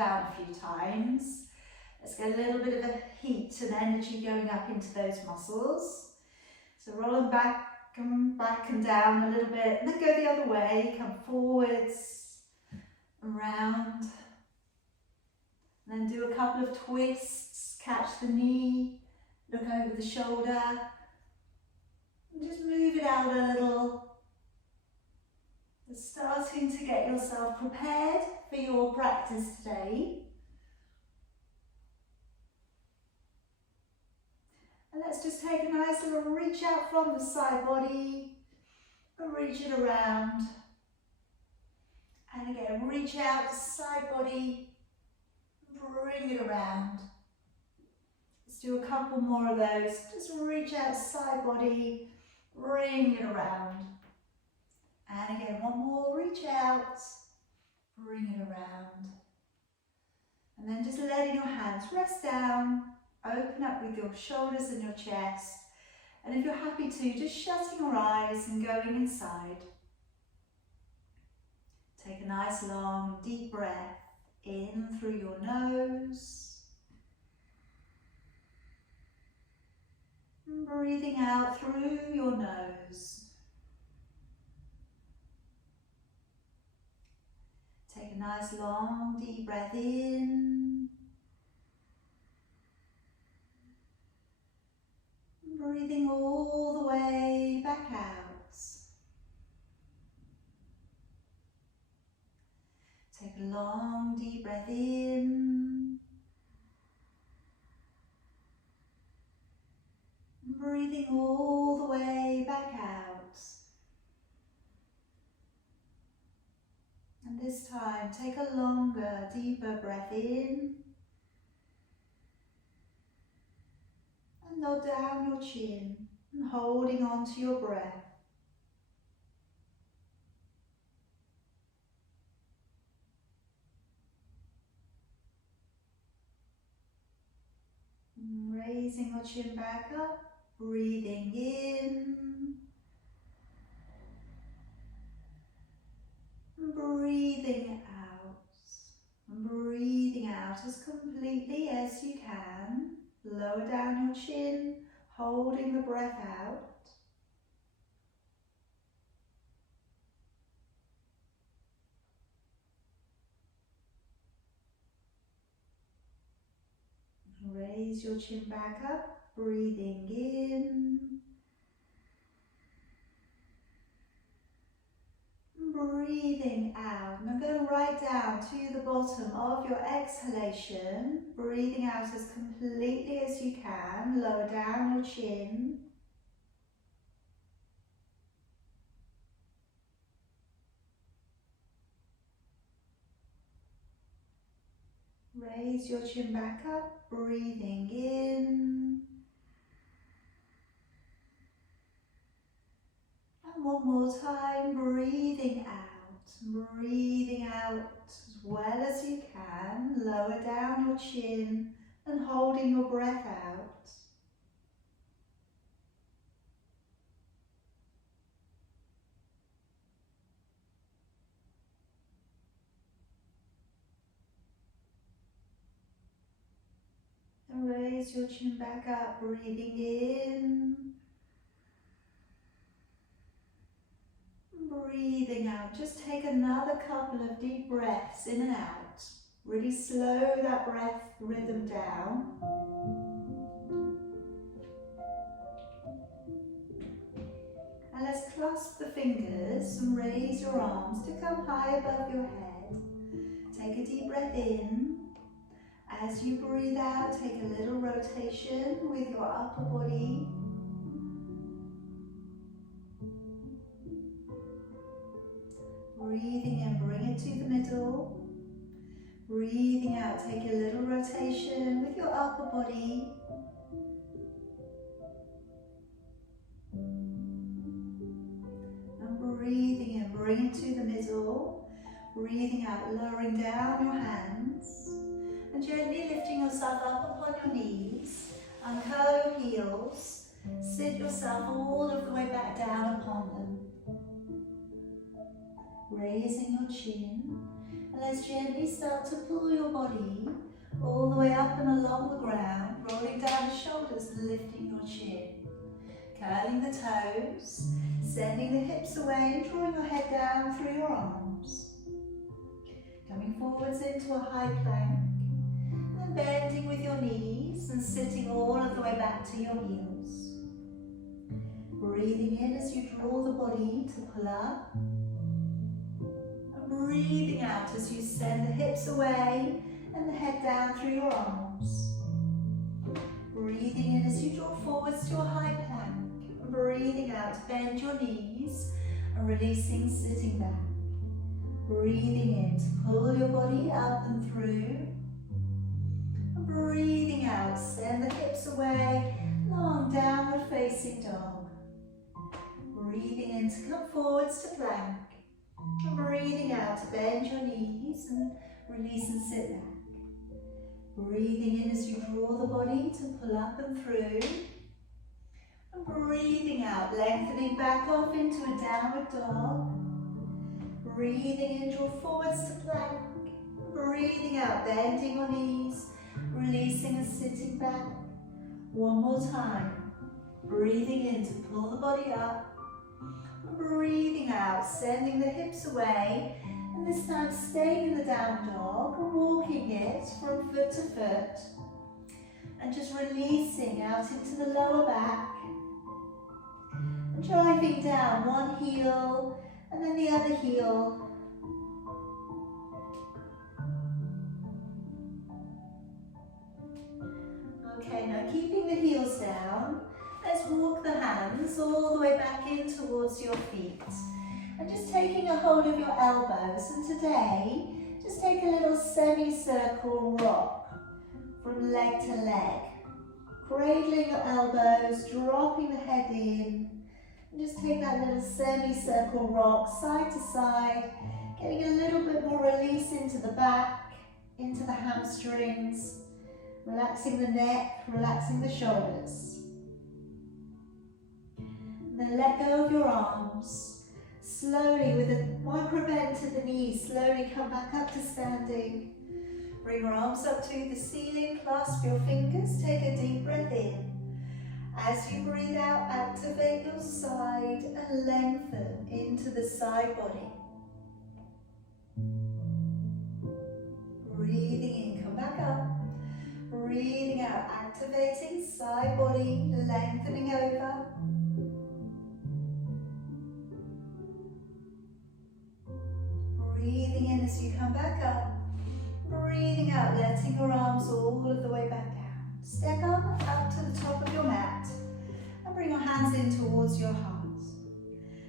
down a few times. Let's get a little bit of a heat and energy going up into those muscles. So roll them back and down a little bit, and then go the other way. Come forwards, around, and then do a couple of twists. Catch the knee, look over the shoulder, and just move it out a little. Just starting to get yourself prepared for your practice today. And let's just take a nice little reach out from the side body and reach it around. And again, reach out to side body, bring it around. Let's do a couple more of those. Just reach out side body, bring it around. And again, one more, reach out, bring it around. And then just letting your hands rest down, open up with your shoulders and your chest. And if you're happy to, just shutting your eyes and going inside. Take a nice long deep breath in through your nose. And breathing out through your nose. Take a nice long deep breath in. Breathing all the way back out. Take a long deep breath in. Breathing all the way back out. And this time, take a longer, deeper breath in. And nod down your chin and holding on to your breath. And raising your chin back up, breathing in. Breathing out, and breathing out as completely as you can. Lower down your chin, holding the breath out. Raise your chin back up, breathing in. Breathing out. Now go right down to the bottom of your exhalation, breathing out as completely as you can. Lower down your chin. Raise your chin back up, breathing in. And one more time, breathing out as well as you can. Lower down your chin and holding your breath out. And raise your chin back up, breathing in. Breathing out. Just take another couple of deep breaths in and out. Really slow that breath rhythm down. And let's clasp the fingers and raise your arms to come high above your head. Take a deep breath in. As you breathe out, take a little rotation with your upper body. Breathing in, bring it to the middle. Breathing out, take a little rotation with your upper body. And breathing in, bring it to the middle. Breathing out, lowering down your hands. And gently lifting yourself up upon your knees. Uncurl your heels. Sit yourself all of the way back down upon them. Raising your chin, let's gently start to pull your body all the way up and along the ground, rolling down the shoulders, lifting your chin. Curling the toes, sending the hips away, drawing your head down through your arms. Coming forwards into a high plank, and bending with your knees and sitting all of the way back to your heels. Breathing in as you draw the body to pull up. And breathing out as you send the hips away and the head down through your arms. Breathing in as you draw forwards to a high plank. And breathing out, bend your knees and releasing, sitting back. Breathing in to pull your body up and through. And breathing out, send the hips away, long downward facing dog. Breathing in to come forwards to plank. And breathing out to bend your knees and release and sit back. Breathing in as you draw the body to pull up and through. And breathing out, lengthening back off into a downward dog. Breathing in, draw forwards to plank. Breathing out, bending your knees, releasing and sitting back. One more time. Breathing in to pull the body up. Breathing out, sending the hips away, and this time staying in the down dog and walking it from foot to foot, and just releasing out into the lower back, and driving down one heel and then the other heel. Okay, now keeping the heels down, let's walk the hands all the way back in towards your feet. And just taking a hold of your elbows. And today, just take a little semicircle rock from leg to leg. Cradling your elbows, dropping the head in. And just take that little semicircle rock side to side, getting a little bit more release into the back, into the hamstrings, relaxing the neck, relaxing the shoulders. Then let go of your arms. Slowly, with a micro bend to the knees, slowly come back up to standing. Bring your arms up to the ceiling, clasp your fingers, take a deep breath in. As you breathe out, activate your side and lengthen into the side body. Breathing in, come back up. Breathing out, activating side body, lengthening over. Breathing in as you come back up. Breathing out, letting your arms all of the way back down. Step up to the top of your mat and bring your hands in towards your heart.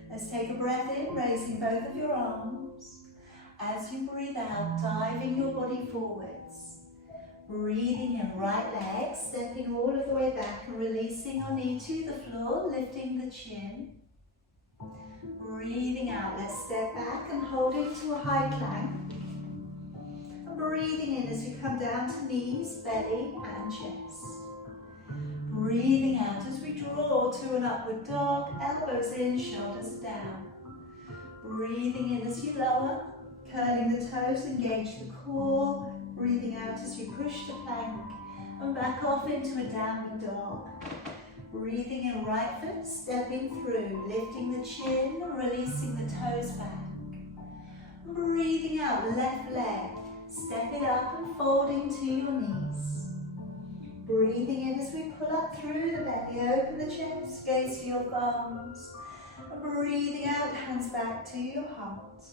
Let's take a breath in, raising both of your arms. As you breathe out, diving your body forwards. Breathing in, right leg, stepping all of the way back and releasing your knee to the floor, lifting the chin. Breathing out, let's step back and hold into a high plank. And breathing in as you come down to knees, belly and chest. Breathing out as we draw to an upward dog, elbows in, shoulders down. Breathing in as you lower, curling the toes, engage the core. Breathing out as you push to plank and back off into a downward dog. Breathing in, right foot, stepping through, lifting the chin, releasing the toes back. Breathing out, left leg, stepping up and folding to your knees. Breathing in as we pull up through the belly, open the chest, gaze to your thumbs. Breathing out, hands back to your heart.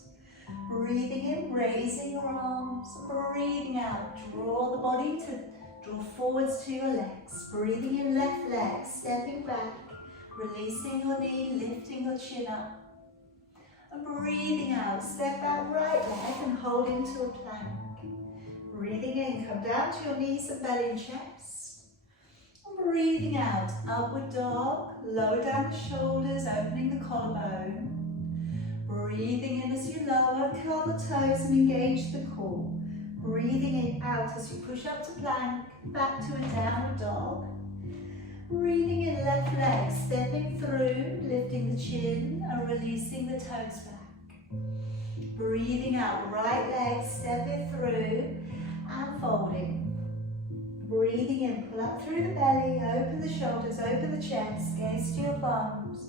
Breathing in, raising your arms. Breathing out, draw the body to draw forwards to your legs. Breathing in, left leg, stepping back, releasing your knee, lifting your chin up. And breathing out, step back, right leg and hold into a plank. Breathing in, come down to your knees and belly and chest. And breathing out, upward dog, lower down the shoulders, opening the collarbone. Breathing in as you lower, curl the toes and engage the core. Breathing in, out as you push up to plank, back to a downward dog. Breathing in, left leg, stepping through, lifting the chin and releasing the toes back. Breathing out, right leg, step it through and folding. Breathing in, pull up through the belly, open the shoulders, open the chest, gaze to your thumbs.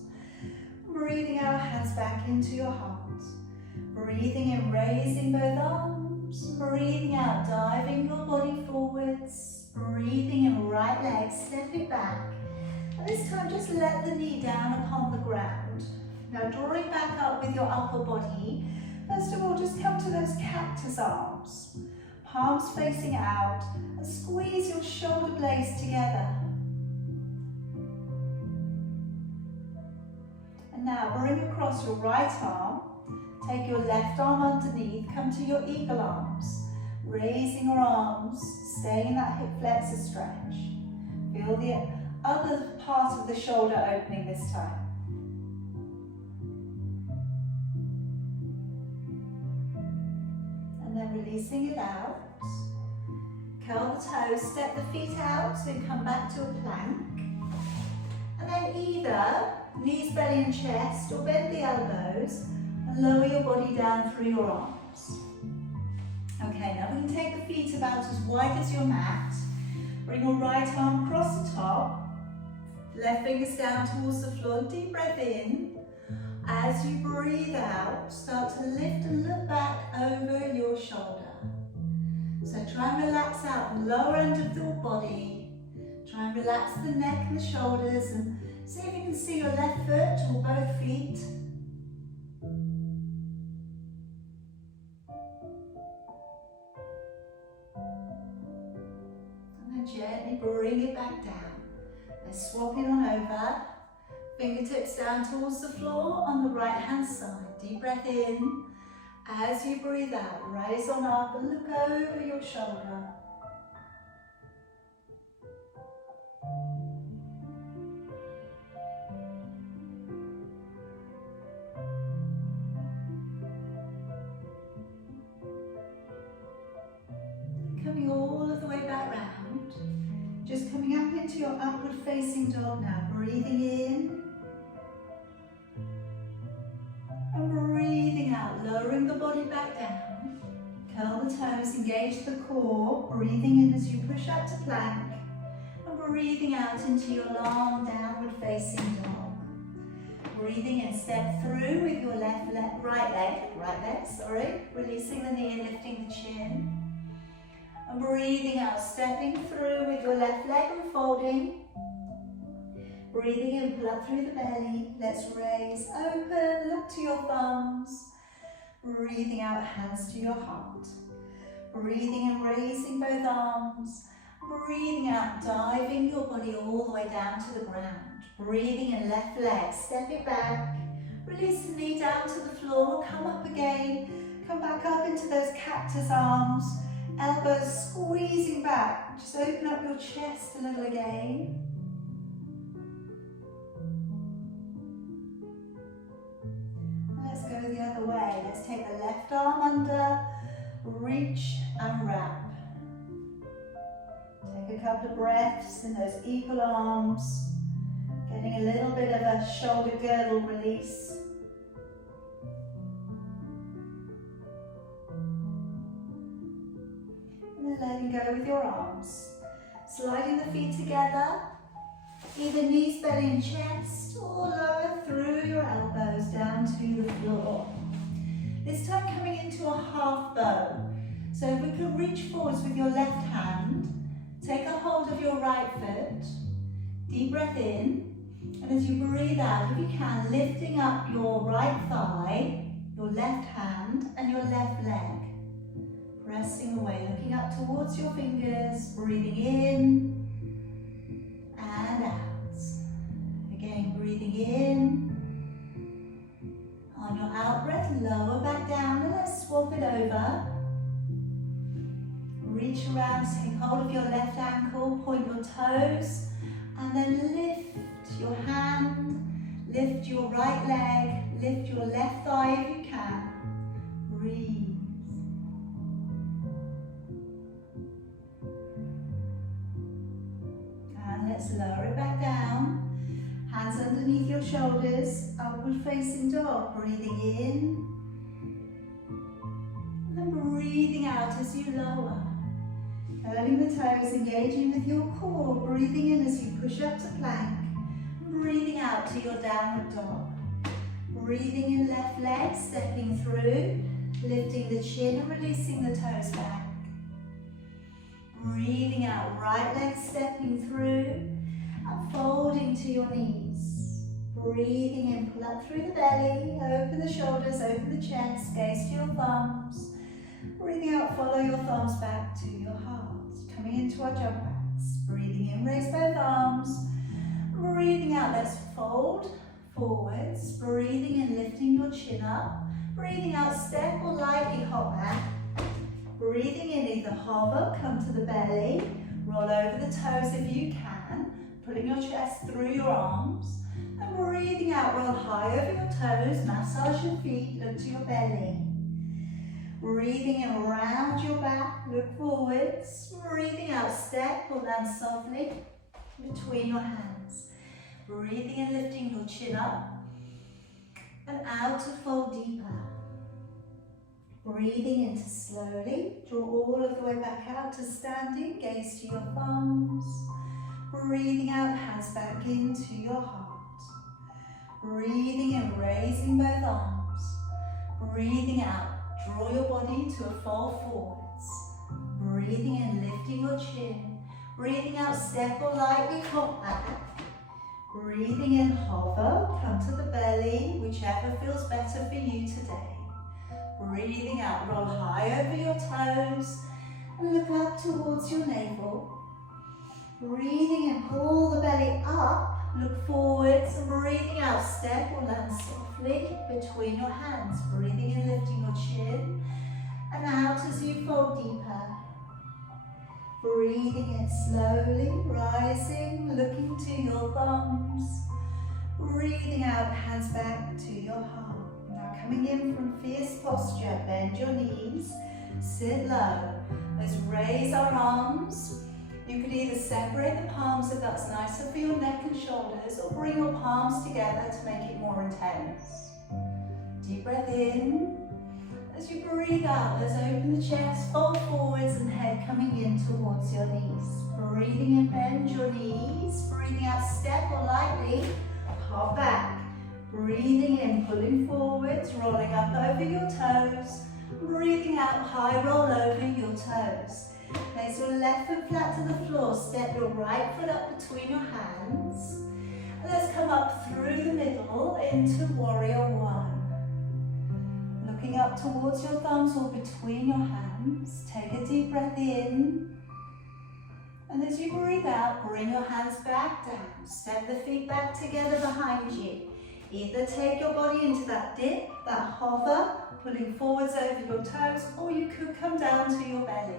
Breathing out, hands back into your heart. Breathing in, raising both arms. Breathing out, diving your body forwards. Breathing in, right leg, step it back. And this time just let the knee down upon the ground. Now drawing back up with your upper body. First of all, just come to those cactus arms. Palms facing out and squeeze your shoulder blades together. And now bring across your right arm. Take your left arm underneath, come to your eagle arms. Raising your arms, stay in that hip flexor stretch. Feel the other part of the shoulder opening this time. And then releasing it out. Curl the toes, step the feet out, so come back to a plank. And then either knees, belly and chest, or bend the elbows and lower your body down through your arms. Okay, now we can take the feet about as wide as your mat. Bring your right arm across the top. Left fingers down towards the floor. Deep breath in. As you breathe out, start to lift and look back over your shoulder. So try and relax out the lower end of your body. Try and relax the neck and the shoulders and see if you can see your left foot or both feet. And then gently bring it back down. Then swapping on over. Fingertips down towards the floor on the right hand side. Deep breath in. As you breathe out, rise on up and look over your shoulder. Coming all of the way back round. Just coming up into your upward facing dog now. Breathing in. And breathing out, lowering the body back down. Curl the toes, engage the core. Breathing in as you push up to plank. And breathing out into your long downward facing dog. Breathing in, step through with your right leg, releasing the knee and lifting the chin. And breathing out, stepping through with your left leg and folding. Breathing in, pull up through the belly. Let's raise, open, look to your thumbs. Breathing out, hands to your heart. Breathing in, raising both arms. Breathing out, diving your body all the way down to the ground. Breathing in, left leg, step it back. Release the knee down to the floor, come up again. Come back up into those cactus arms. Elbows squeezing back. Just open up your chest a little again. Let's go the other way. Let's take the left arm under, reach and wrap. Take a couple of breaths in those eagle arms, getting a little bit of a shoulder girdle release. And then letting go with your arms. Sliding the feet together, either knees, belly and chest, or lower through your elbows down to the floor. This time coming into a half bow. So if we could reach forwards with your left hand, take a hold of your right foot, deep breath in, and as you breathe out, if you can, lifting up your right thigh, your left hand and your left leg. Pressing away, looking up towards your fingers, breathing in and out. Again, breathing in. On your out breath, lower back down and let's swap it over. Reach around, take hold of your left ankle, point your toes, and then lift your hand, lift your right leg, lift your left thigh if you can. Breathe. And let's lower it back down. Hands underneath your shoulders, upward facing dog, breathing in to lower. Curling the toes, engaging with your core, breathing in as you push up to plank, breathing out to your downward dog. Breathing in left leg, stepping through, lifting the chin and releasing the toes back. Breathing out, right leg stepping through, and folding to your knees. Breathing in, pull up through the belly, open the shoulders, open the chest, gaze to your thumbs. Breathing out, follow your thumbs back to your heart. Coming into our jump backs. Breathing in, raise both arms. Breathing out, let's fold forwards. Breathing in, lifting your chin up. Breathing out, step or lightly hop back. Breathing in, either hover, come to the belly, roll over the toes if you can, pulling your chest through your arms. And breathing out, roll high over your toes, massage your feet, look to your belly. Breathing in, round your back, look forwards. Breathing out, step or land softly between your hands. Breathing in, lifting your chin up. And out to fold deeper. Breathing in to slowly, draw all of the way back out to standing, gaze to your thumbs. Breathing out, hands back into your heart. Breathing in, raising both arms. Breathing out, draw your body to a fold forwards. Breathing in, lifting your chin. Breathing out, step or lightly hop back. Breathing in, hover, come to the belly, whichever feels better for you today. Breathing out, roll high over your toes and look up towards your navel. Breathing in, pull the belly up, look forwards, and breathing out, step or land softly between your hands. Breathing in, lifting your chin, and out as you fold deeper. Breathing in slowly, rising, looking to your thumbs. Breathing out, hands back to your heart. Now coming in from fierce posture, bend your knees, sit low. Let's raise our arms. You could either separate the palms if that's nicer for your neck and shoulders, or bring your palms together to make it more intense. Deep breath in. As you breathe out, let's open the chest, fold forwards and head coming in towards your knees. Breathing in, bend your knees. Breathing out, step or lightly hop back. Breathing in, pulling forwards, rolling up over your toes. Breathing out, high roll over your toes. Place your left foot flat to the floor, step your right foot up between your hands. And let's come up through the middle into warrior one. Looking up towards your thumbs or between your hands, take a deep breath in. And as you breathe out, bring your hands back down. Step the feet back together behind you. Either take your body into that dip, that hover, pulling forwards over your toes, or you could come down to your belly.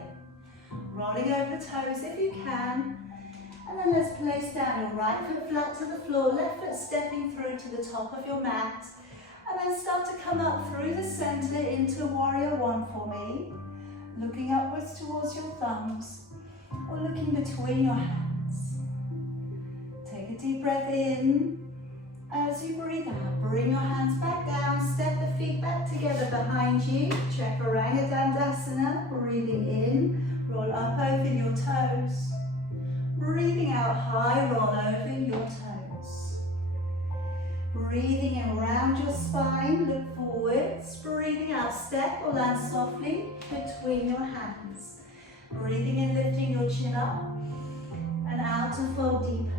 Rolling over the toes if you can. And then let's place down your right foot flat to the floor, left foot stepping through to the top of your mat. And then start to come up through the center into warrior one for me. Looking upwards towards your thumbs, or looking between your hands. Take a deep breath in. As you breathe out, bring your hands back down, step the feet back together behind you. Chaturanga Dandasana, breathing in, roll up over your toes. Breathing out, high roll over your toes. Breathing in, round your spine, look forwards. Breathing out, step or land softly between your hands. Breathing in, lifting your chin up, and out to fold deeper.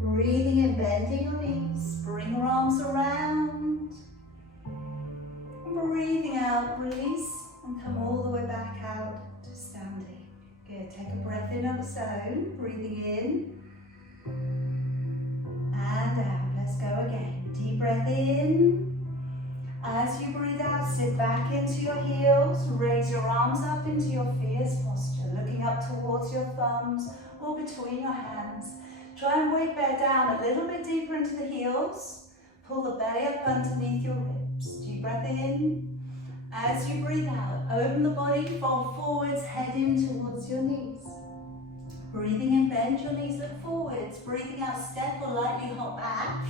Breathing in, bending your knees, bring your arms around. Breathing out, release, and come all the way back out to standing. Good, take a breath in on its own, breathing in, and out. Let's go again. Deep breath in. As you breathe out, sit back into your heels, raise your arms up into your fierce posture, looking up towards your thumbs or between your hands. Try and weight bear down a little bit deeper into the heels. Pull the belly up underneath your ribs. Deep breath in. As you breathe out, open the body, fold forwards, head in towards your knees. Breathing in, bend your knees, look forwards. Breathing out, step or lightly hop back.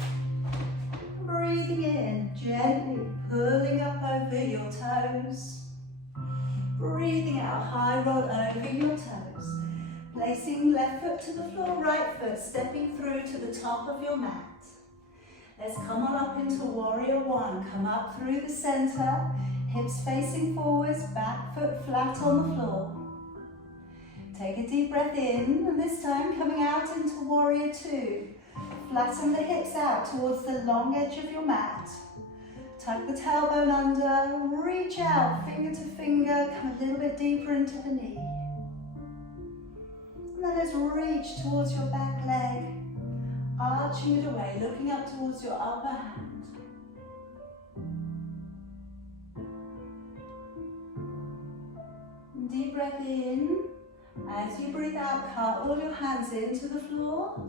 Breathing in, gently pulling up over your toes. Breathing out, high roll over your toes. Placing left foot to the floor, right foot stepping through to the top of your mat. Let's come on up into warrior one. Come up through the center, hips facing forwards, back foot flat on the floor. Take a deep breath in, and this time coming out into warrior two. Flatten the hips out towards the long edge of your mat. Tuck the tailbone under, reach out, finger to finger, come a little bit deeper into the knee. And then let's reach towards your back leg, arching it away, looking up towards your upper hand. And deep breath in. As you breathe out, cartwheel your hands into the floor.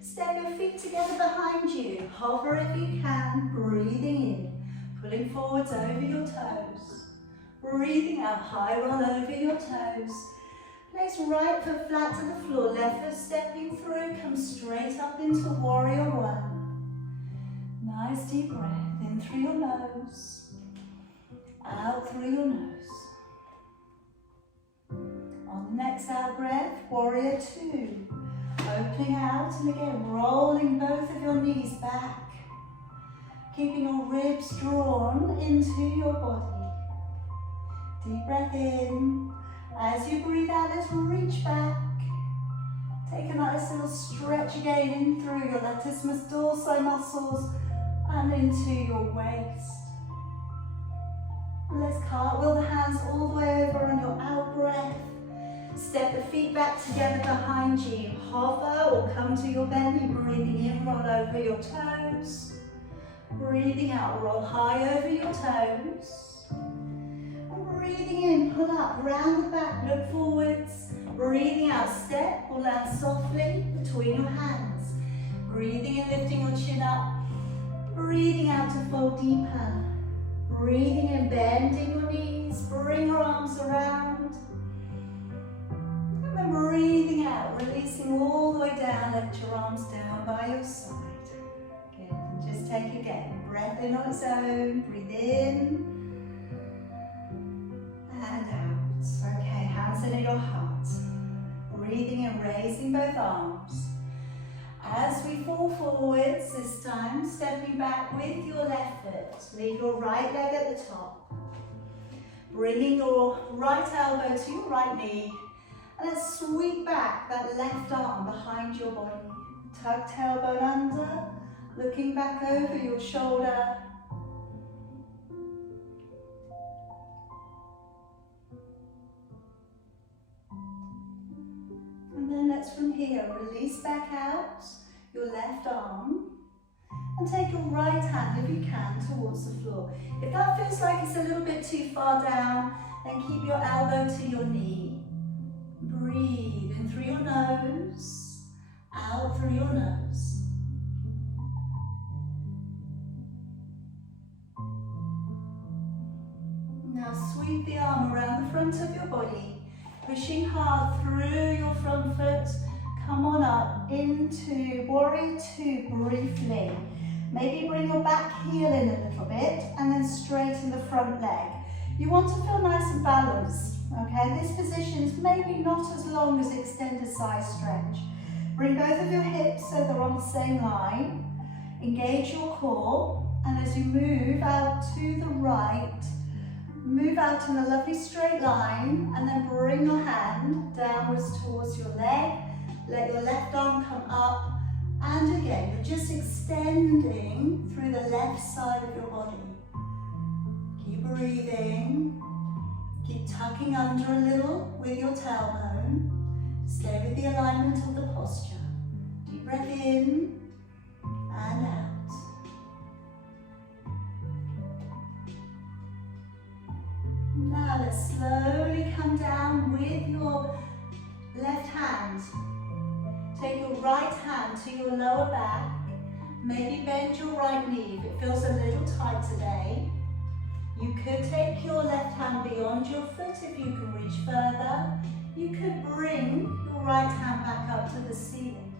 Step your feet together behind you. Hover if you can, breathing in. Pulling forwards over your toes. Breathing out, high roll over your toes. Place right foot flat to the floor, left foot stepping through, come straight up into warrior one. Nice deep breath, in through your nose, out through your nose. On the next out breath, warrior two. Opening out and again, rolling both of your knees back. Keeping your ribs drawn into your body. Deep breath in. As you breathe out, let's reach back. Take a nice little stretch again in through your latissimus dorsi muscles and into your waist. And let's cartwheel the hands all the way over on your out breath. Step the feet back together behind you. Hover or come to your belly. Breathing in, roll over your toes. Breathing out, roll high over your toes. And breathing in, pull up, round the back, look forwards. Breathing out, step or land softly between your hands. Breathing in, lifting your chin up. Breathing out to fold deeper. Breathing in, bending your knees. Bring your arms around. And breathing out, releasing all the way down, let your arms down by your side. Good, and just take again, breath in on its own, breathe in, and out. Okay, hands in your heart. Breathing and raising both arms. As we fall forwards, this time, stepping back with your left foot. Leave your right leg at the top. Bringing your right elbow to your right knee. And let's sweep back that left arm behind your body. Tuck tailbone under, looking back over your shoulder. And then let's from here, release back out your left arm. And take your right hand, if you can, towards the floor. If that feels like it's a little bit too far down, then keep your elbow to your knee. Breathe in through your nose, out through your nose. Now sweep the arm around the front of your body, pushing hard through your front foot. Come on up into warrior two briefly. Maybe bring your back heel in a little bit and then straighten the front leg. You want to feel nice and balanced. Okay, this position is maybe not as long as extended side stretch. Bring both of your hips so they're on the same line. Engage your core, and as you move out to the right, move out in a lovely straight line, and then bring your hand downwards towards your leg. Let your left arm come up, and again, you're just extending through the left side of your body. Keep breathing. Keep tucking under a little with your tailbone. Stay with the alignment of the posture. Deep breath in and out. Now let's slowly come down with your left hand. Take your right hand to your lower back. Maybe bend your right knee if it feels a little tight today. You could take your left hand beyond your foot if you can reach further. You could bring your right hand back up to the ceiling.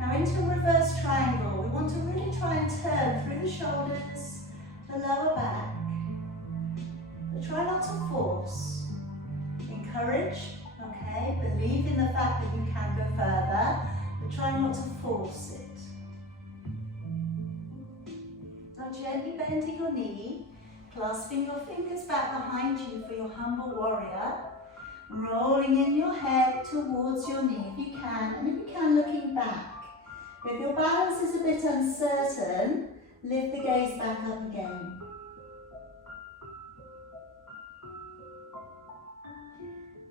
Now into reverse triangle, we want to really try and turn through the shoulders, the lower back. But try not to force. Encourage, okay? Believe in the fact that you can go further, but try not to force it. Now gently bending your knee, clasping your fingers back behind you for your humble warrior, rolling in your head towards your knee if you can, and if you can, looking back. If your balance is a bit uncertain, lift the gaze back up again.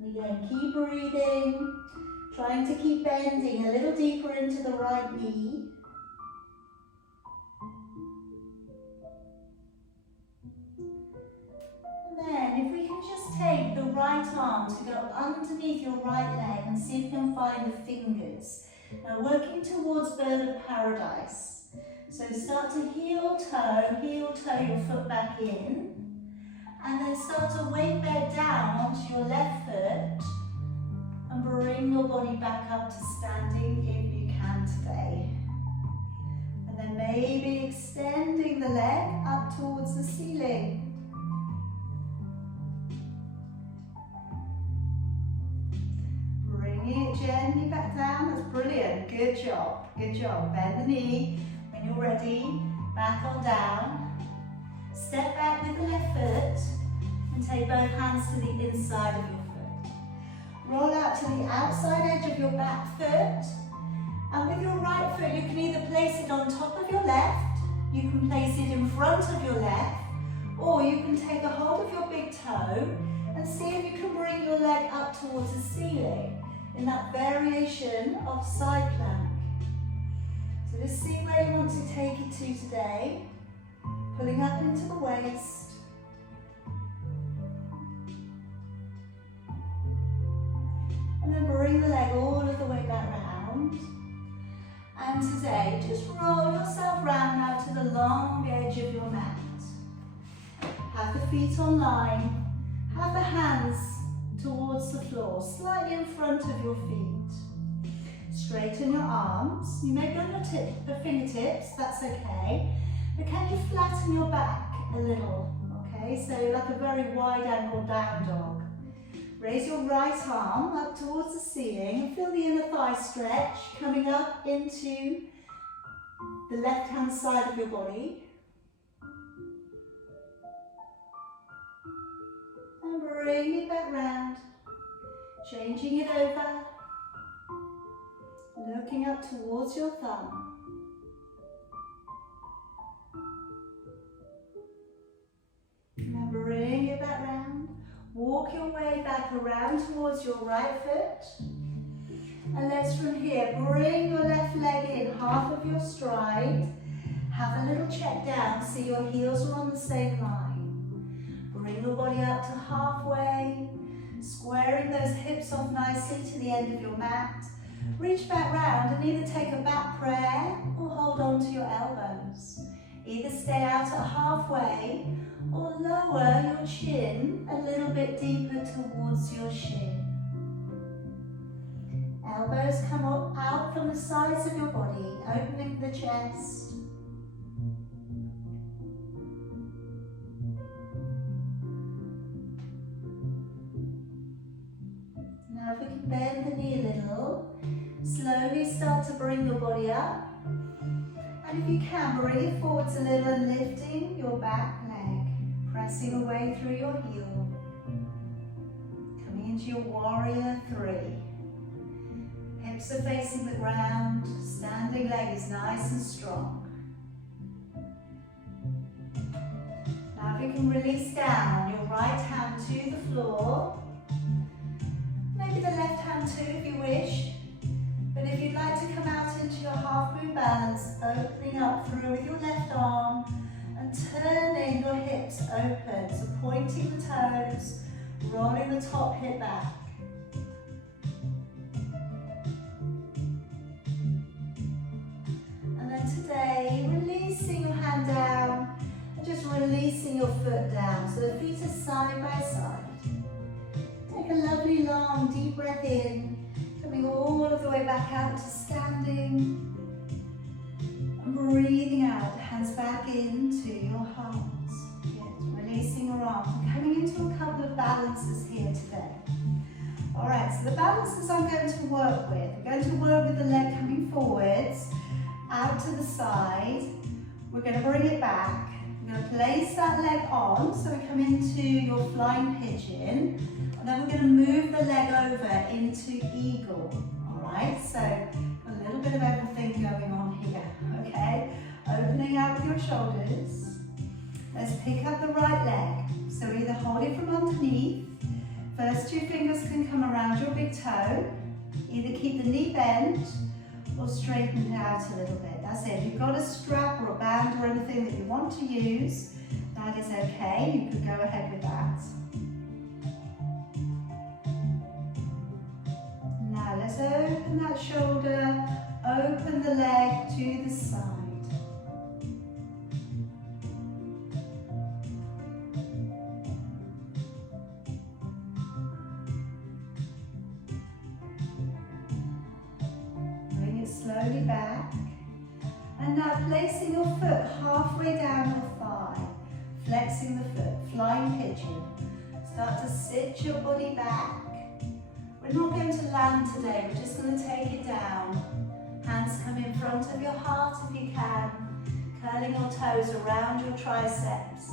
And again, keep breathing, trying to keep bending a little deeper into the right knee. And then, if we can just take the right arm to go underneath your right leg and see if you can find the fingers. Now working towards bird of paradise. So start to heel toe your foot back in. And then start to weight bear down onto your left foot. And bring your body back up to standing if you can today. And then maybe extending the leg up towards the ceiling. Bringing it gently back down, that's brilliant, good job, good job. Bend the knee, when you're ready, back on down. Step back with the left foot and take both hands to the inside of your foot. Roll out to the outside edge of your back foot, and with your right foot you can either place it on top of your left, you can place it in front of your left, or you can take a hold of your big toe and see if you can bring your leg up towards the ceiling in that variation of side plank. So just see where you want to take it to today, pulling up into the waist. And then bring the leg all of the way back round. And today, just roll yourself round out to the long edge of your mat. Have the feet on line. Have the hands towards the floor, slightly in front of your feet. Straighten your arms. You may go on your fingertips, that's okay. But can you flatten your back a little? Okay, so like a very wide angle down dog. Raise your right arm up towards the ceiling and feel the inner thigh stretch coming up into the left hand side of your body. And bring it back round, changing it over, looking up towards your thumb. Now bring it back round. Walk your way back around towards your right foot. And let's from here bring your left leg in half of your stride. Have a little check down so your heels are on the same line. Bring your body up to halfway, squaring those hips off nicely to the end of your mat. Reach back round and either take a back prayer or hold on to your elbows. Either stay out at halfway or lower your chin a little bit deeper towards your shin. Elbows come up, out from the sides of your body, opening the chest. Now if we can bend the knee a little, slowly start to bring your body up. And if you can, bring it forwards a little and lifting your back leg, pressing away through your heel. Coming into your warrior three. Hips are facing the ground, standing leg is nice and strong. Now if you can release down your right hand to the floor, maybe the left hand too if you wish. But if you'd like to come out into your half moon balance, opening up through with your left arm and turning your hips open, so pointing the toes, rolling the top hip back. And then today, releasing your hand down and just releasing your foot down, so the feet are side by side. Take a lovely long deep breath in, coming all of the way back out to standing. And breathing out, hands back into your heart. Yes, releasing your arms. Coming into a couple of balances here today. All right, so the balances I'm going to work with. We're going to work with the leg coming forwards, out to the side. We're going to bring it back. We're going to place that leg on, so we come into your flying pigeon, and then we're going to move the leg over into eagle. All right, so a little bit of everything going on here, okay? Opening out with your shoulders. Let's pick up the right leg. So either hold it from underneath. First two fingers can come around your big toe. Either keep the knee bent or straighten it out a little bit. That's it. If you've got a strap or a band or anything that you want to use, that is okay. You could go ahead with that. Now let's open that shoulder, open the leg to the side. Slowly back, and now placing your foot halfway down your thigh, flexing the foot, flying pigeon. Start to sit your body back. We're not going to land today, we're just going to take it down. Hands come in front of your heart if you can, curling your toes around your triceps.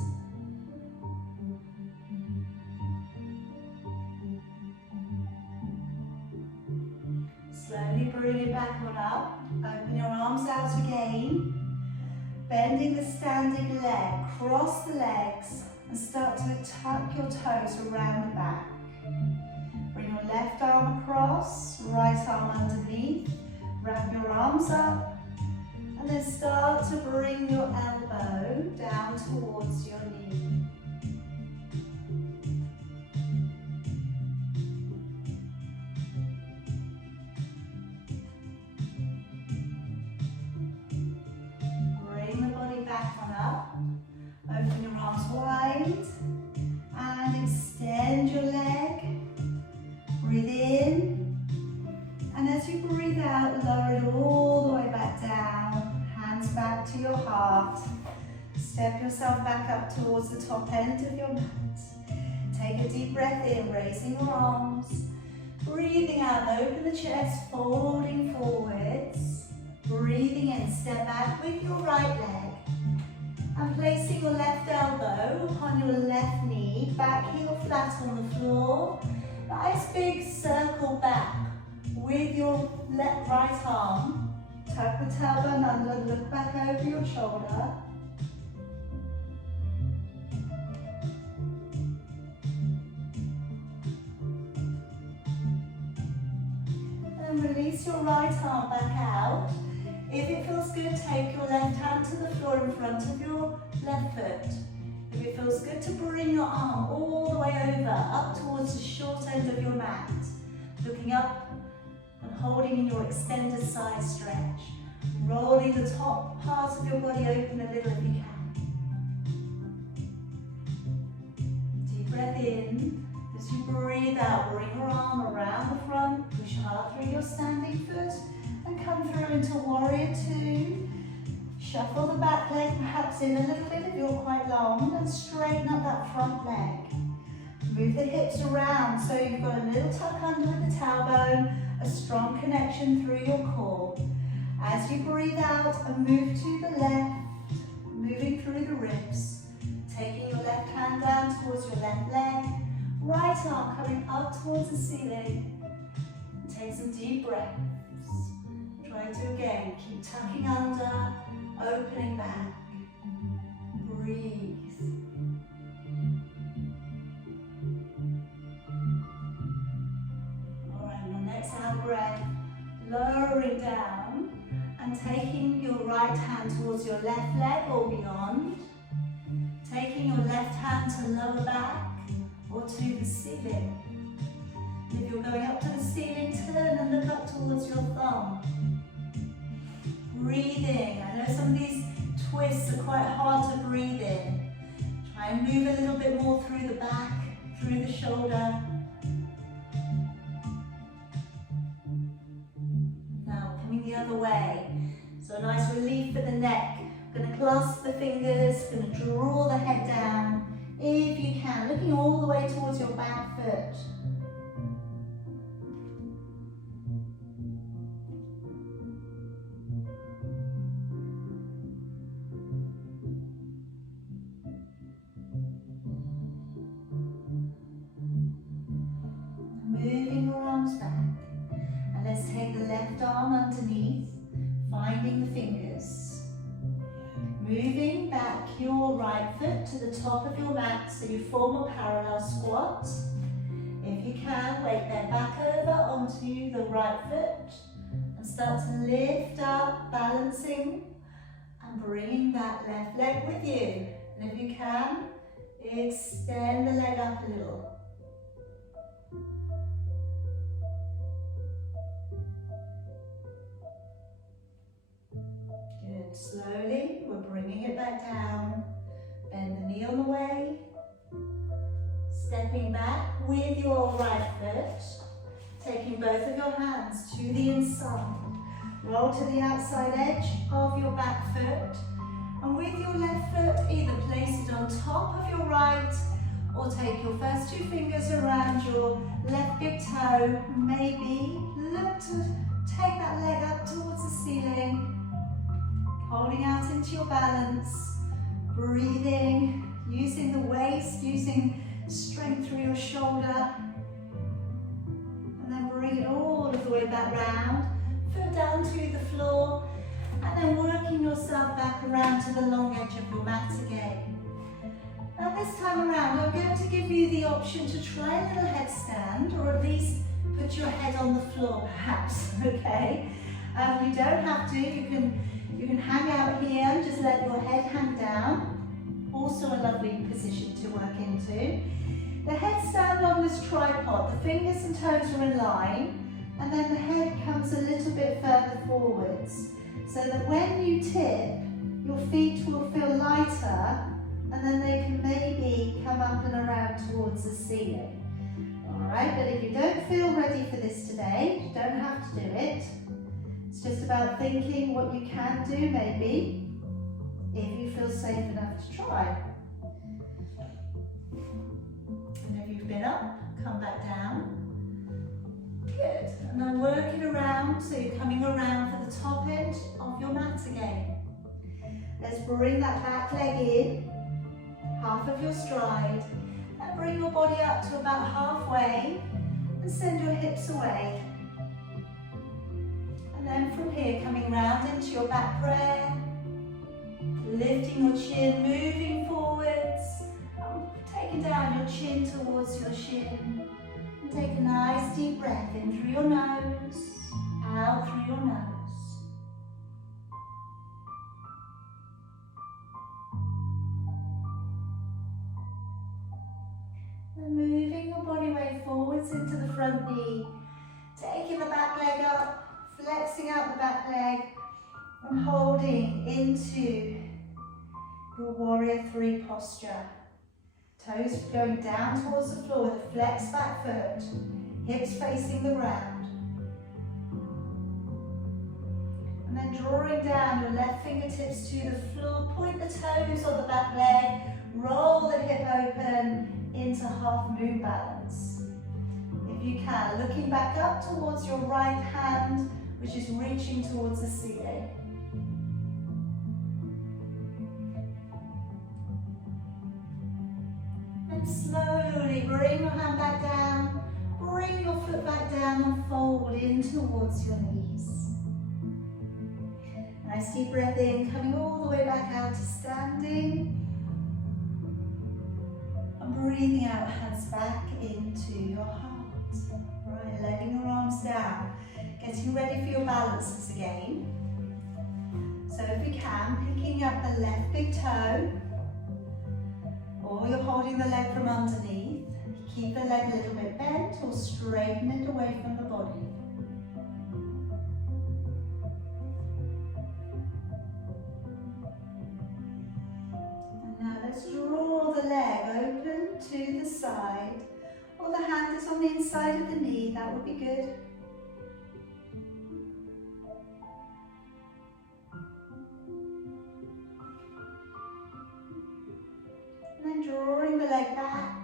Slowly bring it back on up. Open your arms out again. Bending the standing leg. Cross the legs and start to tuck your toes around the back. Bring your left arm across, right arm underneath. Wrap your arms up. And then start to bring your elbow down towards your knee. Back on up, open your arms wide and extend your leg, breathe in, and as you breathe out, lower it all the way back down, hands back to your heart, step yourself back up towards the top end of your mat, take a deep breath in, raising your arms, breathing out, open the chest, folding forwards, breathing in, step back with your right leg, and placing your left elbow upon your left knee, back heel flat on the floor. Nice big circle back with your right arm. Tuck the tailbone under, look back over your shoulder. And release your right arm back out. If it feels good, take your left hand to the floor in front of your left foot. If it feels good to bring your arm all the way over, up towards the short end of your mat, looking up and holding in your extended side stretch. Rolling the top part of your body open a little if you can. Deep breath in. As you breathe out, bring your arm around the front, push hard through your standing foot, and come through into warrior two. Shuffle the back leg perhaps in a little bit if you're quite long, and straighten up that front leg. Move the hips around so you've got a little tuck under with the tailbone, a strong connection through your core. As you breathe out and move to the left, moving through the ribs, taking your left hand down towards your left leg, right arm coming up towards the ceiling. Take some deep breaths. Try to again, keep tucking under, opening back. Breathe. Alright, on the next out breath, lowering down and taking your right hand towards your left leg or beyond. Taking your left hand to lower back or to the ceiling. And if you're going up to the ceiling, turn and look up towards your thumb. Breathing. I know some of these twists are quite hard to breathe in. Try and move a little bit more through the back, through the shoulder. Now coming the other way. So a nice relief for the neck. Going to clasp the fingers, going to draw the head down if you can, looking all the way towards your back foot. finding the fingers. Moving back your right foot to the top of your mat so you form a parallel squat. If you can, weight then back over onto the right foot and start to lift up, balancing and bringing that left leg with you. And if you can, extend the leg up a little. Good. Slowly, we're bringing it back down. Bend the knee on the way. Stepping back with your right foot. Taking both of your hands to the inside. Roll to the outside edge of your back foot. And with your left foot, either place it on top of your right or take your first two fingers around your left big toe. Maybe look to take that leg up towards the ceiling. Holding out into your balance. Breathing, using the waist, using strength through your shoulder. And then bring it all of the way back round. Foot down to the floor. And then working yourself back around to the long edge of your mat again. Now this time around, I'm going to give you the option to try a little headstand, or at least put your head on the floor perhaps, okay? You don't have to, you can hang out here and just let your head hang down. Also a lovely position to work into. The headstand on this tripod, the fingers and toes are in line, and then the head comes a little bit further forwards, so that when you tip, your feet will feel lighter, and then they can maybe come up and around towards the ceiling. Alright, but if you don't feel ready for this today, you don't have to do it. It's just about thinking what you can do maybe, if you feel safe enough to try. And if you've been up, come back down. Good. And then work it around, so you're coming around for the top end of your mat again. Let's bring that back leg in, half of your stride, and bring your body up to about halfway, and send your hips away. And then from here, coming round into your back prayer, lifting your chin, moving forwards, taking down your chin towards your shin. Take a nice deep breath in through your nose, out through your nose. And moving your body weight forwards into the front knee, taking the back leg up, flexing out the back leg, and holding into your warrior three posture. Toes going down towards the floor with a flexed back foot, hips facing the ground. And then drawing down your left fingertips to the floor, point the toes on the back leg, roll the hip open into half moon balance. If you can, looking back up towards your right hand, which is reaching towards the ceiling. And slowly bring your hand back down, bring your foot back down and fold in towards your knees. Nice deep breath in, coming all the way back out to standing. And breathing out, hands back into your heart. Right, letting your arms down, getting ready for your balances again. So if we can, picking up the left big toe, or you're holding the leg from underneath. Keep the leg a little bit bent or straighten it away from the body. And now let's draw the leg open to the side, or the hand is on the inside of the knee, that would be good. And then drawing the leg back,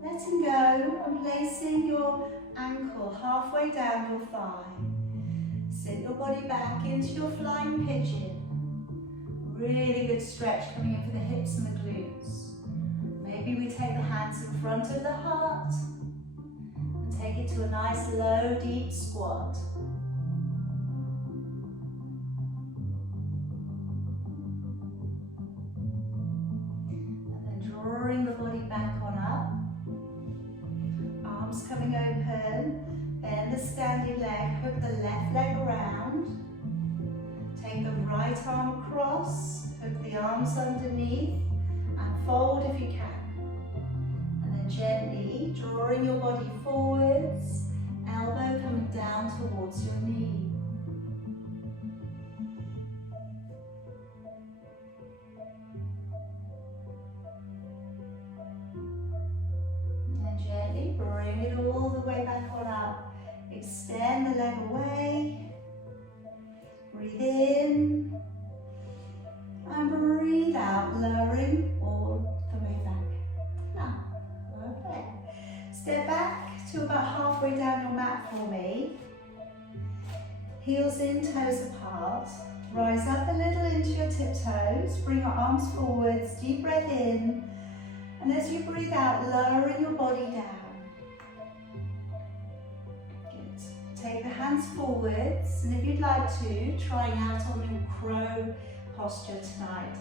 letting go and placing your ankle halfway down your thigh. Sit your body back into your flying pigeon. Really good stretch coming in for the hips and the glutes. Maybe we take the hands in front of the heart and take it to a nice low deep squat. extended leg, hook the left leg around. Take the right arm across, hook the arms underneath, and fold if you can. And then gently drawing your body forwards, elbow coming down towards your knee. And gently bring it all the way back on up. Extend the leg away. Breathe in. And breathe out, lowering all the way back. Now, okay. Step back to about halfway down your mat for me. Heels in, toes apart. Rise up a little into your tiptoes. Bring your arms forwards. Deep breath in. And as you breathe out, lowering your body down. Good. Take the hands forwards. And if you'd like to, trying out on your crow posture tonight.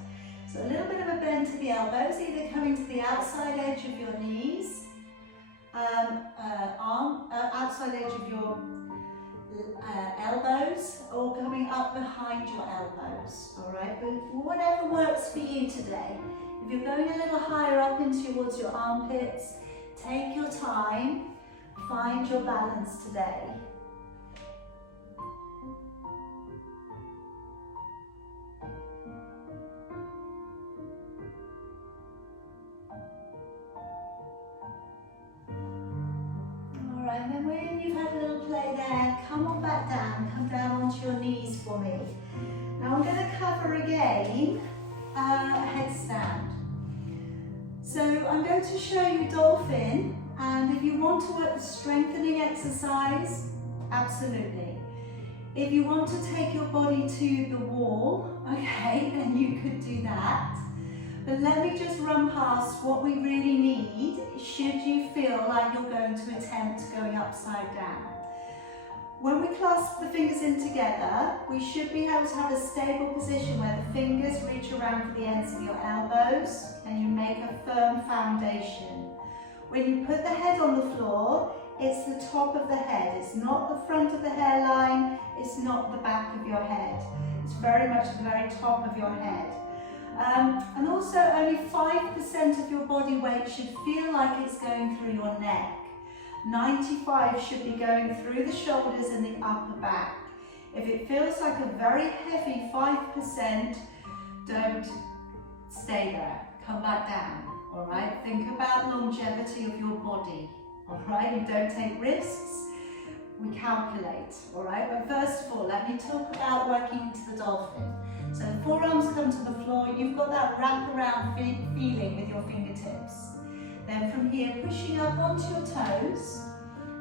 So a little bit of a bend to the elbows, either coming to the outside edge of your knees, outside edge of your elbows, or coming up behind your elbows. All right, but whatever works for you today. If you're going a little higher up into towards your armpits, take your time, find your balance today. Alright, and then when you've had a little play there, come on back down, come down onto your knees for me. Now I'm going to cover again a headstand. So I'm going to show you Dolphin, and if you want to work the strengthening exercise, absolutely. If you want to take your body to the wall, okay, then you could do that. But let me just run past what we really need should you feel like you're going to attempt going upside down. When we clasp the fingers in together, we should be able to have a stable position where the fingers reach around for the ends of your elbows and you make a firm foundation. When you put the head on the floor, it's the top of the head. It's not the front of the hairline, it's not the back of your head. It's very much the very top of your head. And also only 5% of your body weight should feel like it's going through your neck. 95 should be going through the shoulders and the upper back. If it feels like a very heavy 5%, don't stay there. Come back down, all right? Think about longevity of your body, all right? You don't take risks, we calculate, all right? But first of all, let me talk about working into the dolphin. So forearms come to the floor, you've got that wrap-around feeling with your fingertips. Then from here, pushing up onto your toes,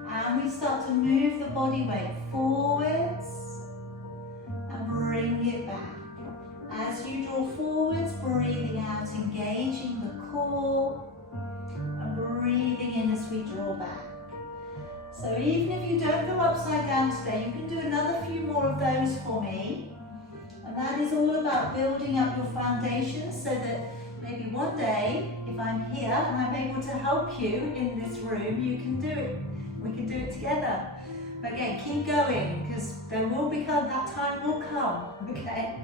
and we start to move the body weight forwards and bring it back. As you draw forwards, breathing out, engaging the core, and breathing in as we draw back. So even if you don't go upside down today, you can do another few more of those for me. And that is all about building up your foundation so that maybe one day, if I'm here and I'm able to help you in this room, you can do it. We can do it together. But again, keep going, because there will become, that time will come, okay?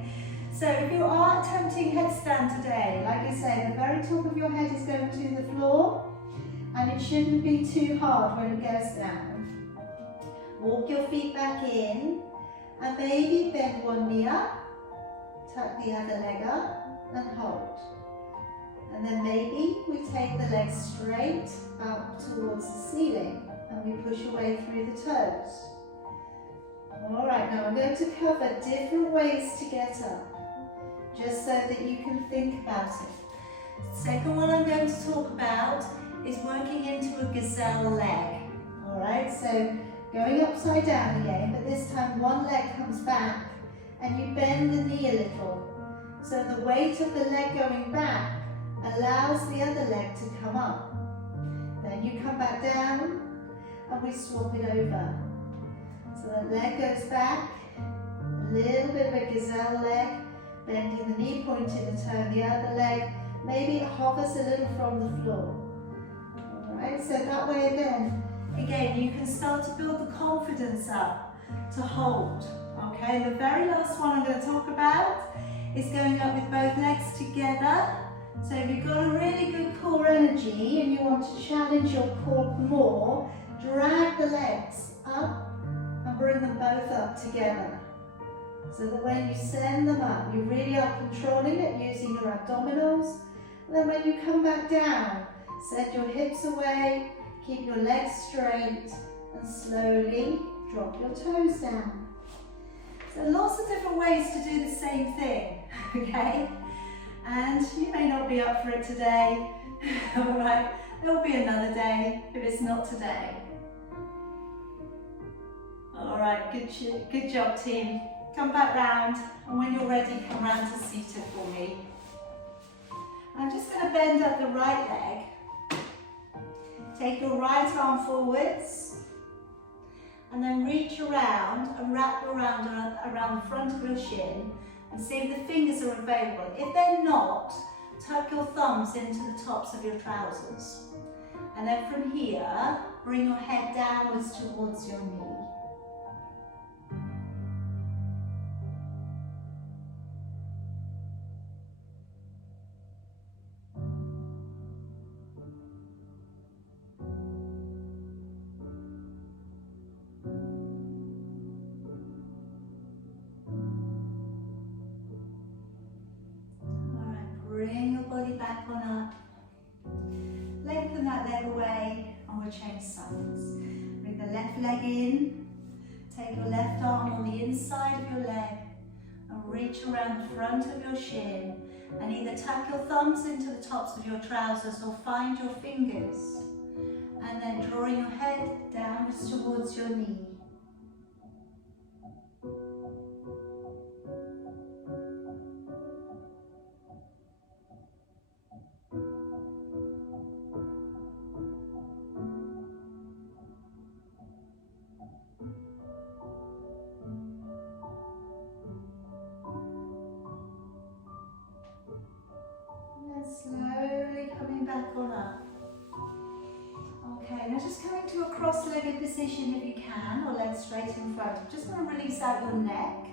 So if you are attempting headstand today, like I say, the very top of your head is going to the floor, and it shouldn't be too hard when it goes down. Walk your feet back in, and maybe bend one knee up, tuck the other leg up, and hold. And then maybe we take the legs straight up towards the ceiling and we push away through the toes. Alright, now I'm going to cover different ways to get up, just so that you can think about it. The second one I'm going to talk about is working into a gazelle leg. Alright, so going upside down again, but this time one leg comes back and you bend the knee a little. So the weight of the leg going back allows the other leg to come up. Then you come back down and we swap it over. So the leg goes back, a little bit of a gazelle leg, bending the knee, pointing the toe, the other leg, maybe it hovers a little from the floor. Alright, so that way again, Again, you can start to build the confidence up to hold. Okay, the very last one I'm going to talk about is going up with both legs together. So if you've got a really good core energy and you want to challenge your core more, drag the legs up and bring them both up together. So that when you send them up, you really are controlling it using your abdominals. And then when you come back down, send your hips away, keep your legs straight, and slowly drop your toes down. So lots of different ways to do the same thing, okay? And you may not be up for it today, all right? There'll be another day if it's not today. All right, good job, team. Come back round, and when you're ready, come round to seated for me. I'm just going to bend up the right leg. Take your right arm forwards, and then reach around and wrap around the front of your shin, and see if the fingers are available. If they're not, tuck your thumbs into the tops of your trousers. And then from here, bring your head downwards towards your knee. Bring your body back on up. Lengthen that leg away and we'll change sides. Bring the left leg in. Take your left arm on the inside of your leg and reach around the front of your shin and either tuck your thumbs into the tops of your trousers or find your fingers. And then drawing your head downwards towards your knee. Slowly coming back on up. Okay, now just coming to a cross-legged position if you can, or legs straight in front. I just want to release out your neck.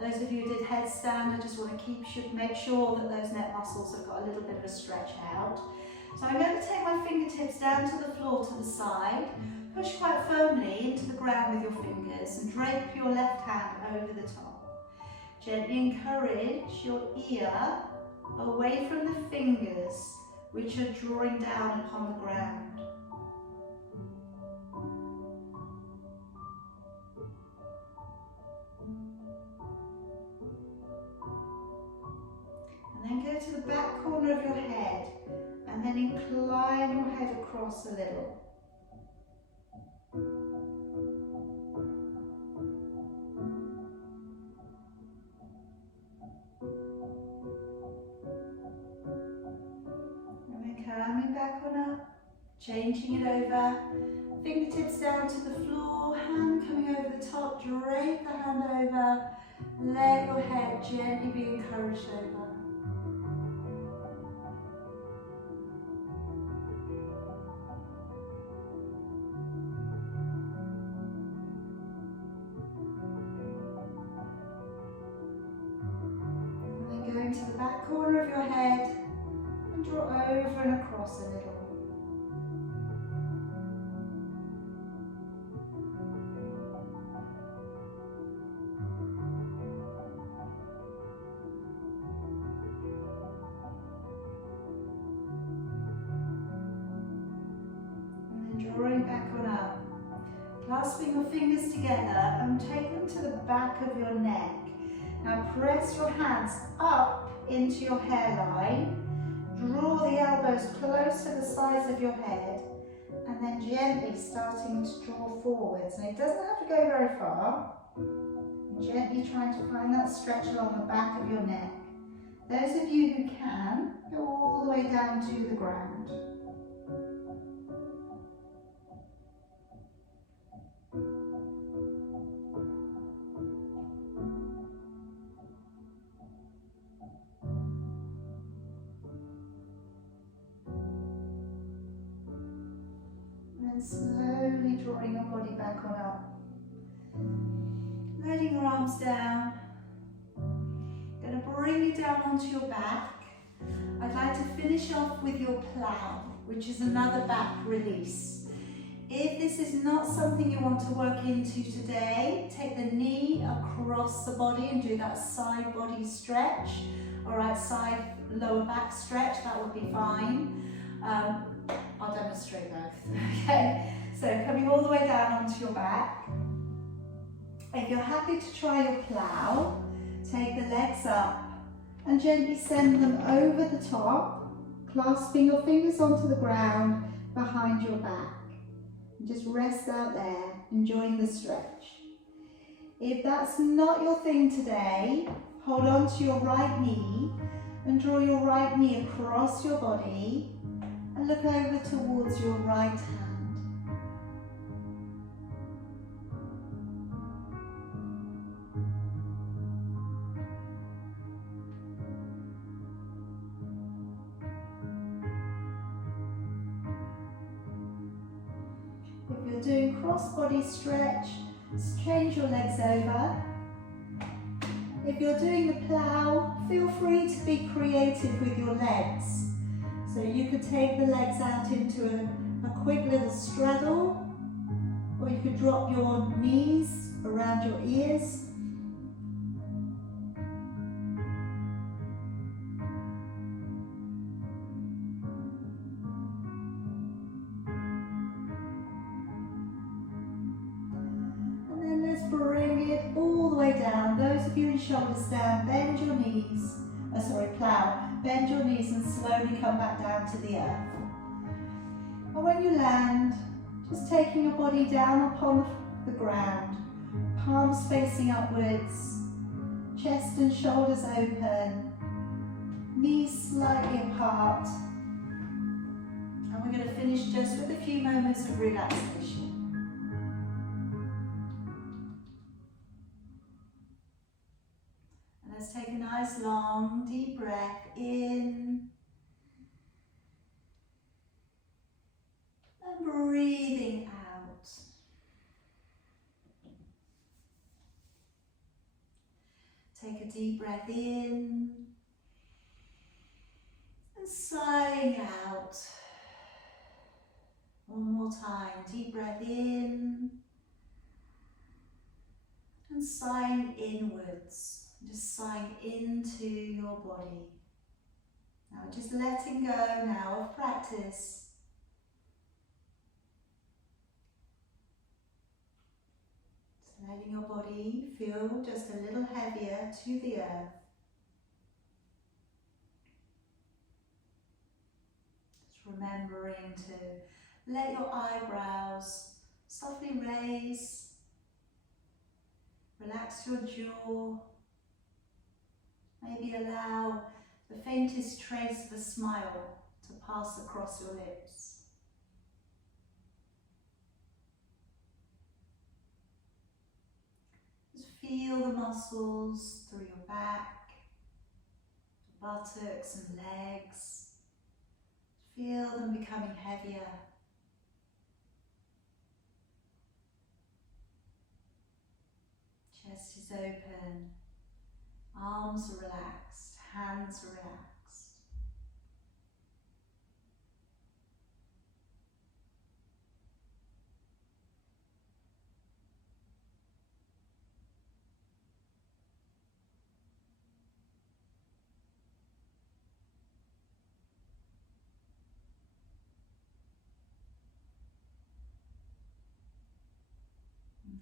Those of you who did headstand, I just want to make sure that those neck muscles have got a little bit of a stretch out. So I'm going to take my fingertips down to the floor to the side, push quite firmly into the ground with your fingers and drape your left hand over the top. Gently encourage your ear away from the fingers which are drawing down upon the ground. And then go to the back corner of your head and then incline your head across a little. Coming back on up, changing it over, fingertips down to the floor, hand coming over the top, drape the hand over, let your head gently be encouraged over. And then going to the back corner of your head, and draw over and across a little. And then drawing back on up. Clasping your fingers together and take them to the back of your neck. Now press your hands up into your hairline. Draw the elbows close to the sides of your head and then gently starting to draw forwards. And it doesn't have to go very far. Gently trying to find that stretch along the back of your neck. Those of you who can, go all the way down to the ground. And slowly draw bring your body back on up. Letting your arms down. Going to bring you down onto your back. I'd like to finish off with your plow, which is another back release. If this is not something you want to work into today, take the knee across the body and do that side body stretch. All right, side lower back stretch, that would be fine. I'll demonstrate both, okay? So coming all the way down onto your back. If you're happy to try your plow, take the legs up and gently send them over the top, clasping your fingers onto the ground behind your back. And just rest out there, enjoying the stretch. If that's not your thing today, hold on to your right knee and draw your right knee across your body and look over towards your right hand. If you're doing cross-body stretch, change your legs over. If you're doing the plow, feel free to be creative with your legs. So you could take the legs out into a quick little straddle, or you could drop your knees around your ears. Bring it all the way down. Those of you in shoulder stand, bend your knees, plow, bend your knees and slowly come back down to the earth. And when you land, just taking your body down upon the ground, palms facing upwards, chest and shoulders open, knees slightly apart. And we're going to finish just with a few moments of relaxation. Let's take a nice long deep breath in and breathing out. Take a deep breath in and sighing out. One more time, deep breath in and sighing inwards. Just sighing into your body. Now just letting go now of practice. Just letting your body feel just a little heavier to the earth. Just remembering to let your eyebrows softly raise. Relax your jaw. Maybe allow the faintest trace of a smile to pass across your lips. Just feel the muscles through your back, buttocks and legs. Feel them becoming heavier. Chest is open. Arms are relaxed, hands are relaxed.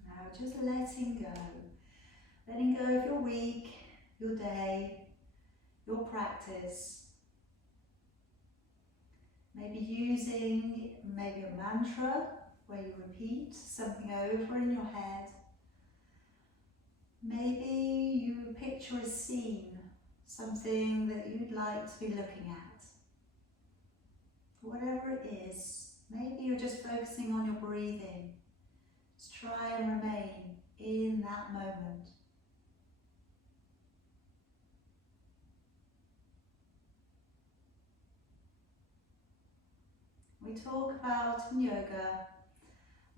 Now just letting go of your week, your day, your practice. Maybe using a mantra where you repeat something over in your head. Maybe you picture a scene, something that you'd like to be looking at. Whatever it is, maybe you're just focusing on your breathing. Just try and remain in that moment. We talk about in yoga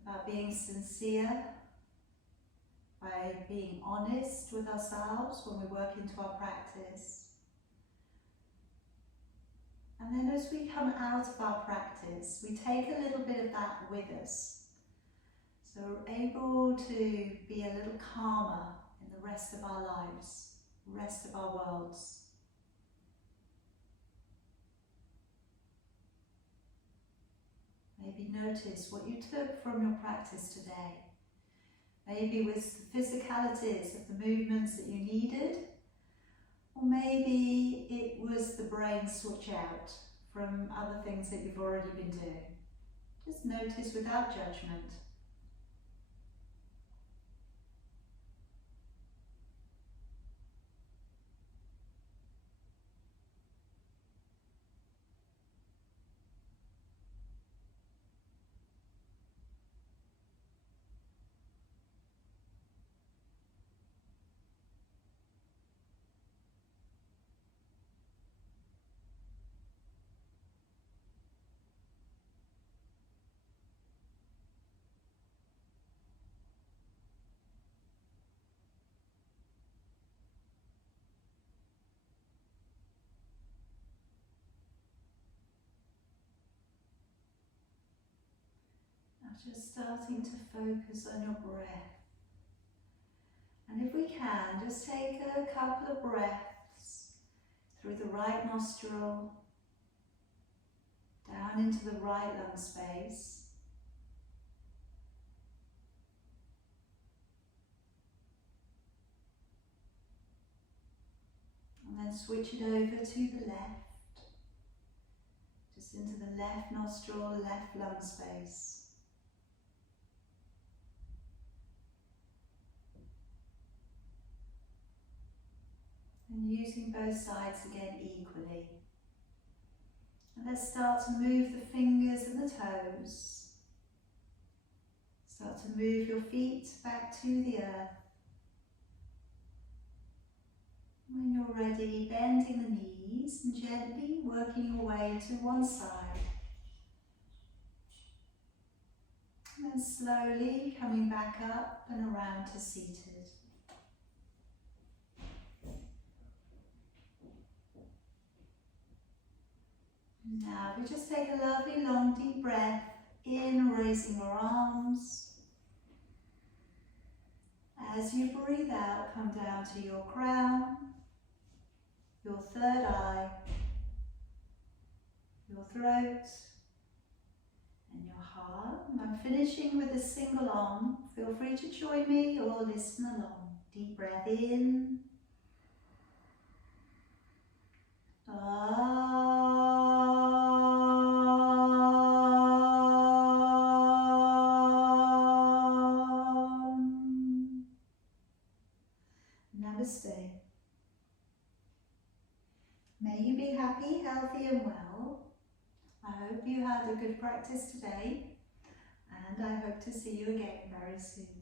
about being sincere, by being honest with ourselves when we work into our practice. And then as we come out of our practice, we take a little bit of that with us. So we're able to be a little calmer in the rest of our lives, rest of our worlds. Maybe notice what you took from your practice today. Maybe it was the physicalities of the movements that you needed, or maybe it was the brain switch out from other things that you've already been doing. Just notice without judgment. Just starting to focus on your breath. And if we can, just take a couple of breaths through the right nostril, down into the right lung space. And then switch it over to the left, just into the left nostril, left lung space. And using both sides again equally. And let's start to move the fingers and the toes. Start to move your feet back to the earth. When you're ready, bending the knees and gently working your way to one side. And then slowly coming back up and around to seated. Now, we just take a lovely long deep breath in, raising your arms. As you breathe out, come down to your crown, your third eye, your throat, and your heart. And I'm finishing with a single arm. Feel free to join me or listen along. Deep breath in. Namaste. May you be happy, healthy and well. I hope you had a good practice today, and I hope to see you again very soon.